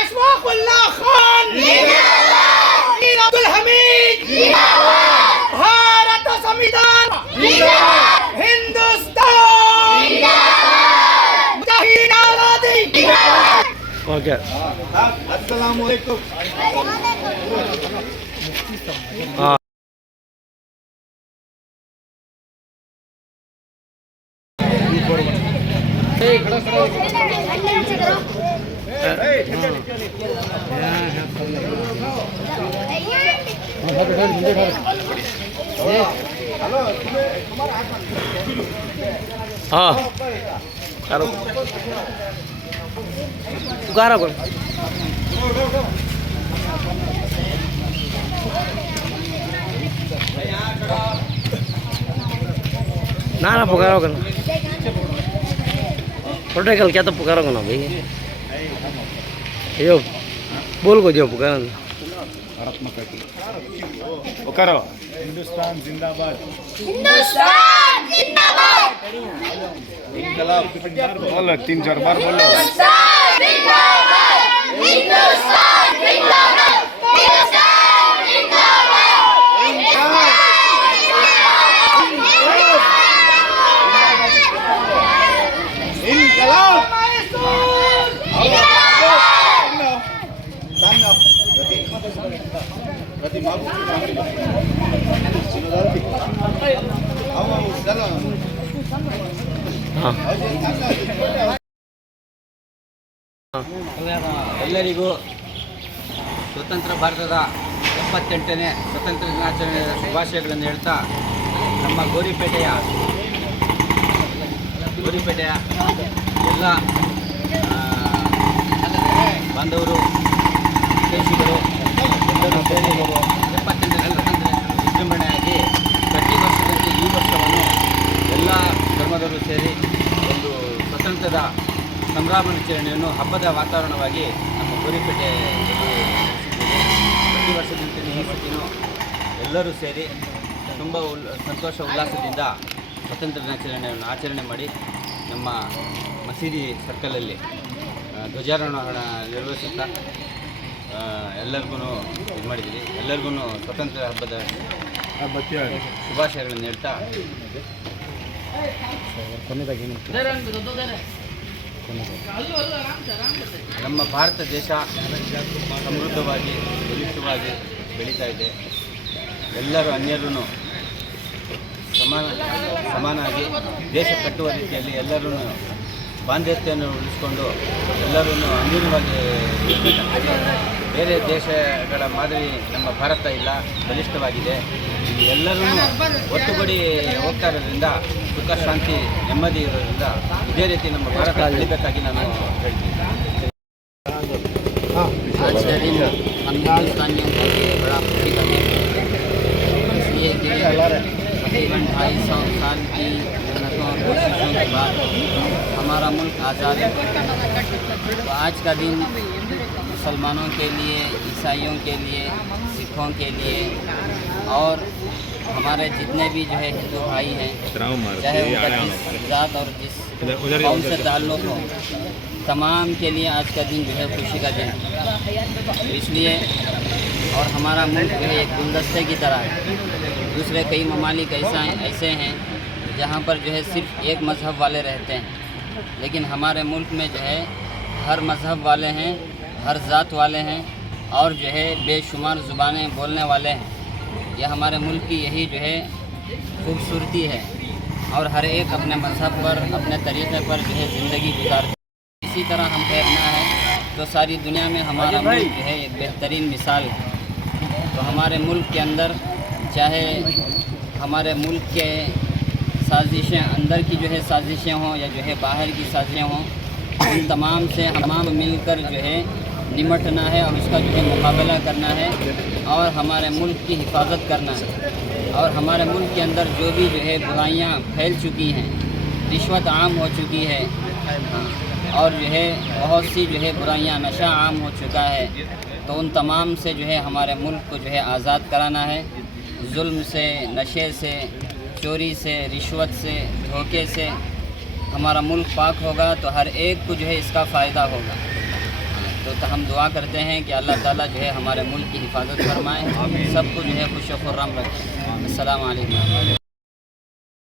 أشواق اللاخان مين عبد الحميد भारत संविधान हिंदुस्तान मुजाहिद आजादी ओके अस्सलाम वालेकुम हाँ खड़ा खड़ा હા. ચાલો ઉગારો કોણ? ના ના પગારો કરો Protokol kita tuh pukaran kan abang? Ayo, iya. iya, bol gue jauh pukaran. Arab Makati. Pukaran. Oh, Hindustan Zindabad. Hindustan Zindabad. Inilah tiga jarbar. Bola tiga jarbar. Hindustan Zindabad. Hindustan. ಎಲ್ಲರಿಗೂ ಸ್ವತಂತ್ರ ಭಾರತದ ಎಪ್ಪತ್ತೆಂಟನೇ ಸ್ವತಂತ್ರ ದಿನಾಚರಣೆಯ ಶುಭಾಶಯಗಳನ್ನು ಹೇಳ್ತಾ ನಮ್ಮ ಗೋರಿಪೇಟೆಯ ಗೋರಿಪೇಟೆಯ ಎಲ್ಲ ಬಾಂಧವರು ದೇಶಿಗಳು ಸೇರಿ ವಿಜೃಂಭಣೆಯಾಗಿ ಪ್ರತಿ ವರ್ಷದಂತೆ ಈ ವರ್ಷವನ್ನು ಎಲ್ಲ ಧರ್ಮದವರು ಸೇರಿ ಒಂದು ಸ್ವತಂತ್ರದ ಸಂಭ್ರಮಾಚರಣೆಯನ್ನು ಹಬ್ಬದ ವಾತಾವರಣವಾಗಿ ನಮ್ಮ ಗೋರಿಪೇಟೆಯಲ್ಲಿ ಪ್ರತಿ ವರ್ಷದಂತೆ ಈ ಎಲ್ಲರೂ ಸೇರಿ ತುಂಬ ಸಂತೋಷ ಉಲ್ಲಾಸದಿಂದ ಸ್ವತಂತ್ರ ದಿನಾಚರಣೆಯನ್ನು ಆಚರಣೆ ಮಾಡಿ ನಮ್ಮ ಮಸೀದಿ ಸರ್ಕಲಲ್ಲಿ ಧ್ವಜಾರೋಹಣ ನಿರ್ವಹಿಸುತ್ತಾ ಎಲ್ಲರಿಗೂ ಇದು ಮಾಡಿದ್ದೀವಿ ಎಲ್ಲರಿಗೂ ಸ್ವತಂತ್ರ ಹಬ್ಬದ ಶುಭಾಶಯಗಳನ್ನು ಹೇಳ್ತಾ ನಮ್ಮ ಭಾರತ ದೇಶ ಸಮೃದ್ಧವಾಗಿ ಬಲಿಷ್ಠವಾಗಿ ಬೆಳೀತಾ ಇದೆ. ಎಲ್ಲರೂ ಅನ್ಯರೂ ಸಮಾನ ಸಮಾನಾಗಿ ದೇಶ ಕಟ್ಟುವ ರೀತಿಯಲ್ಲಿ ಎಲ್ಲರೂ ಬಾಂಧ್ಯತೆಯನ್ನು ಉಳಿಸ್ಕೊಂಡು ಎಲ್ಲರೂ ಅನ್ಯೂನ್ಯವಾಗಿ ಇರಬೇಕಾಗ್ತದೆ ಬೇರೆ ದೇಶಗಳ ಮಾದರಿ ನಮ್ಮ ಭಾರತ ಇಲ್ಲ ಬಲಿಷ್ಠವಾಗಿದೆ ಇಲ್ಲಿ ಎಲ್ಲರೂ ಒಟ್ಟುಗೂಡಿ ಹೋಗ್ತಾ ಇರೋದ್ರಿಂದ ಸುಖ ಶಾಂತಿ ನೆಮ್ಮದಿ ಇರೋದ್ರಿಂದ ಇದೇ ರೀತಿ ನಮ್ಮ ಭಾರತ ಬೆಳಿಬೇಕಾಗಿ ನಾನು ಹೇಳ್ತೀನಿ आज का दिन हम हिंदुस्तानियों के کوششوں کے بعد ہمارا ملک آزاد ہے۔ آج کا دن مسلمانوں کے لیے عیسائیوں کے لیے سکھوں کے لیے اور ہمارے جتنے بھی جو ہے ہندو بھائی ہیں چاہے ان کا جس ذات اور جس قوم سے تعلق ہو تمام کے لیے آج کا دن جو ہے خوشی کا دن۔ اس لیے اور ہمارا ملک جو ہے ایک گلدستے کی طرح ہے۔ دوسرے کئی ممالک ایسا ہیں ایسے ہیں جہاں پر جو ہے صرف ایک مذہب والے رہتے ہیں۔ لیکن ہمارے ملک میں جو ہے ہر مذہب والے ہیں ہر ذات والے ہیں اور جو ہے بے شمار زبانیں بولنے والے ہیں۔ یہ ہمارے ملک کی یہی جو ہے خوبصورتی ہے۔ اور ہر ایک اپنے مذہب پر اپنے طریقے پر جو ہے زندگی گزارتے ہیں۔ اسی طرح ہم پھیرنا ہے تو ساری دنیا میں ہمارا ملک جو ہے ایک بہترین مثال ہے۔ تو ہمارے ملک کے اندر چاہے ہمارے ملک کے سازشیں اندر کی جو ہے سازشیں ہوں یا جو ہے باہر کی سازشیں ہوں، ان تمام سے تمام مل کر جو ہے نمٹنا ہے اور اس کا جو ہے مقابلہ کرنا ہے اور ہمارے ملک کی حفاظت کرنا ہے۔ اور ہمارے ملک کے اندر جو بھی جو ہے برائیاں پھیل چکی ہیں، رشوت عام ہو چکی ہے، اور جو ہے بہت سی جو ہے برائیاں نشہ عام ہو چکا ہے، تو ان تمام سے جو ہے ہمارے ملک کو جو ہے آزاد کرانا ہے۔ ظلم سے، نشے سے چوری سے، رشوت سے، دھوکے سے ہمارا ملک پاک ہوگا تو ہر ایک کو جو ہے اس کا فائدہ ہوگا۔ تو ہم دعا کرتے ہیں کہ اللہ تعالیٰ جو ہے ہمارے ملک کی حفاظت فرمائے، سب کو جو ہے خوش و خرم رکھیں السلام علیکم۔